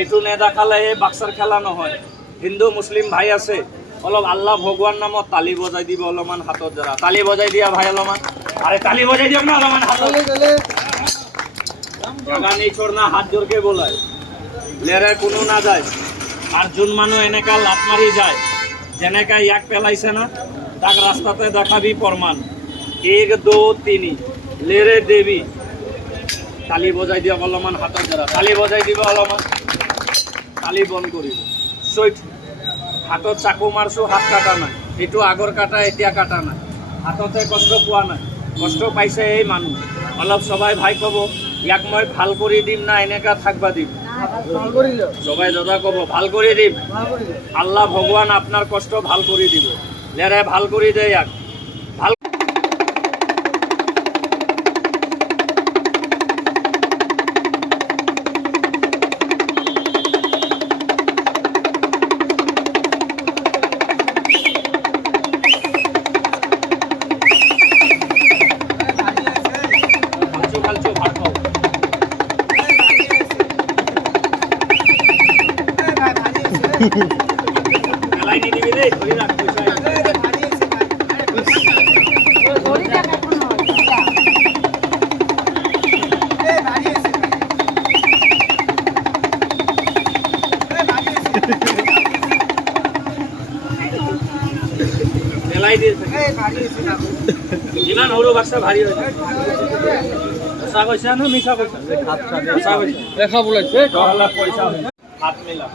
এইটো নেদেখালে এই বাক্সাৰ খেলা নহয়। হিন্দু মুছলিম ভাই আছে, অলপ আল্লাহ ভগৱান নামত তালি বজাই দিব অলপমান হাতত জৰা। তালি বজাই দিয়া ভাই অলপমান। আরে তালি বজাই দিয়ক না অলপমান হাতত। জাগানি ছোড়না হাত জোরকে বলায় লেরে কোনো না যায়। আর যোন মানুহ এনেকা লাত মাৰি যায়, যেনেকা ইয়াক পেলাইছে না, তাক ৰাস্তাতে দেখাবি প্ৰমাণ। 1 2 3 লেৰে দেবী। তালি বজাই দিয়ক অলপমান হাতত জৰা। তালি বজাই দিব অলপমান। তালি বন্ধ কৰিব। চৈত হাতত চাকু মাৰছো, হাত কাটা নাই। এইটো আগৰ কাটা, এতিয়া কাটা নাই। হাততে কষ্ট পোৱা নাই, কষ্ট পাইছে এই মানুহ। অলপ সবাই ভাই ক'ব ইয়াক মই ভাল কৰি দিম না এনেকা থাকবা দিম? সবাই দাদা ক'ব ভাল কৰি দিম। আল্লাহ ভগৱান আপনাৰ কষ্ট ভাল কৰি দিব। লেৰে ভাল কৰি দে ইয়াক। ভাল খালছো ভাত খাও। মেলাই নিদিবি দেই, ধৰি ৰাখ পইচা। মেলাই দিছে ইমান সৰু বাক্সা ভাৰী হৈছে। সঁচা কৈছা নে মিছা কৈছা? সঁচা কৈছা। দেখা বোলাইছে 10 লাখ পইচা হাত মিলা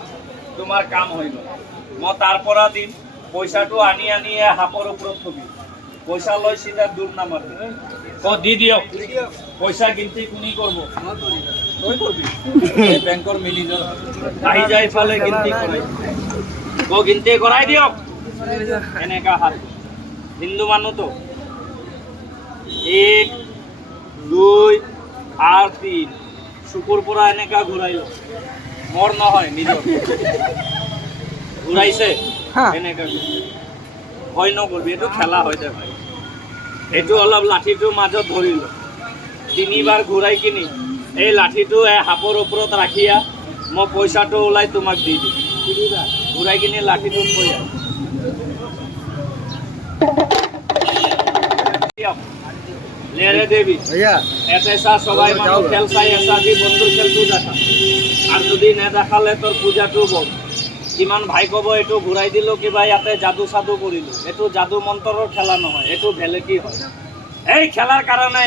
তোমাৰ কাম হৈ গ'ল। মই তাৰ পৰা দিম পইচাটো আনি হাপৰ ওপৰত থবি। পইচা লৈ চিধা দূৰ নামাৰিবি। দি দিয়ক। পইচা গিনতি কোনি কৰিব? তই কৰিবি। বেংকৰ মেনেজাৰ আহি যায় ফালে গিনতি কৰাই। গিনতি কৰাই দিয়ক। এনেকা হাত হিন্দু মানুহ তো 1 2 আৰ 3 চকুৰ পৰা এনেকা ঘূৰাই ল। মোৰ নহয় নিজৰ ঘূৰাইছে এনেকা ভয় নকৰিবি। এইটো খেলা হৈ যায় ভাই। এইটো অলপ লাঠিটো মাজত ধৰি ল। 3 বাৰ ঘূৰাই কিনি এই লাঠিটো হাপৰ ওপৰত ৰাখিয়া মই পইচাটো ওলাই তোমাক দি দিম। ঘূৰাই কিনি লাঠিটো থৈ আহ। লেরে দেবী এসা সবাই মানুষ খেল চাই এসা দি বন্ধুর খেলটো দেখা। আর যদি নেদেখালে তোর পূজাটো বল। কিমান ভাই ক'ব এইটো ঘূৰাই দিলো কিবা ইয়াতে যাদু চাদু কৰিলো। এইটো যাদু মন্ত্ৰৰ খেলা নহয়, এইটো ভেলেকি হয়। এই খেলাৰ কাৰণে